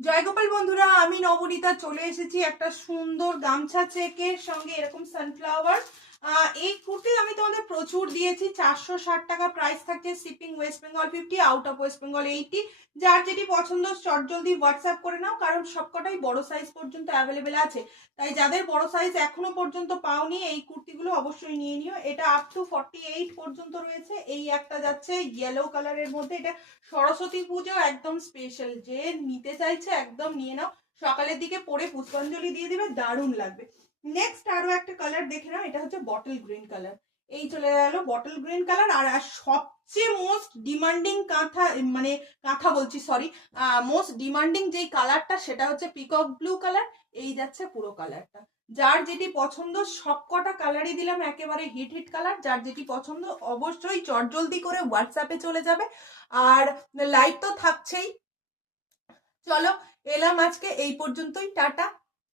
জয়গোপাল বন্ধুরা, আমি নবনীতা চলে এসেছি একটা সুন্দর গামছা চেকের সঙ্গে এরকম সানফ্লাওয়ার। এই কুর্তি আমি তোমাদের প্রচুর দিয়েছি। 460 টাকা প্রাইস থাকছে। Shipping West Bengal 50, out of West Bengal 80। যার যেটি পছন্দ চটজলদি হোয়াটসঅ্যাপ করে নাও, কারণ সবকটাই বড় সাইজ পর্যন্ত অ্যাভেলেবেল আছে। তাই যাদের বড় সাইজ এখনো পর্যন্ত পাওনি, এই কুর্তিগুলো অবশ্যই নিয়ে নিও। এটা আপ টু 48 পর্যন্ত রয়েছে। এই একটা যাচ্ছে ইয়েলো কালারের মধ্যে, এটা সরস্বতী পুজো একদম স্পেশাল। যে নিতে চাইছে একদম নিয়ে নাও, সকালের দিকে পরে পুষ্পাঞ্জলি দিয়ে দিবে, দারুণ লাগবে। নেক্সট আরো একটা কালার দেখে নাও, এটা হচ্ছে বটল গ্রিন কালার। এই চলে গেল বটল গ্রিন কালার। আর সবচেয়ে মোস্ট ডিমান্ডিং কাঁথা, মানে কাঁথা বলছি সরি, মোস্ট ডিমান্ডিং যেই কালারটা সেটা হচ্ছে পিকক ব্লু কালার। এই যাচ্ছে পুরো কালারটা। যার যেটি পছন্দ, সবকটা কালারই দিলাম একেবারে হিট হিট কালার। যার যেটি পছন্দ অবশ্যই চটজলদি করে হোয়াটসঅ্যাপে চলে যাবে। আর লাইভ তো থাকছেই। চলো, এলাম আজকে এই পর্যন্তই, টাটা।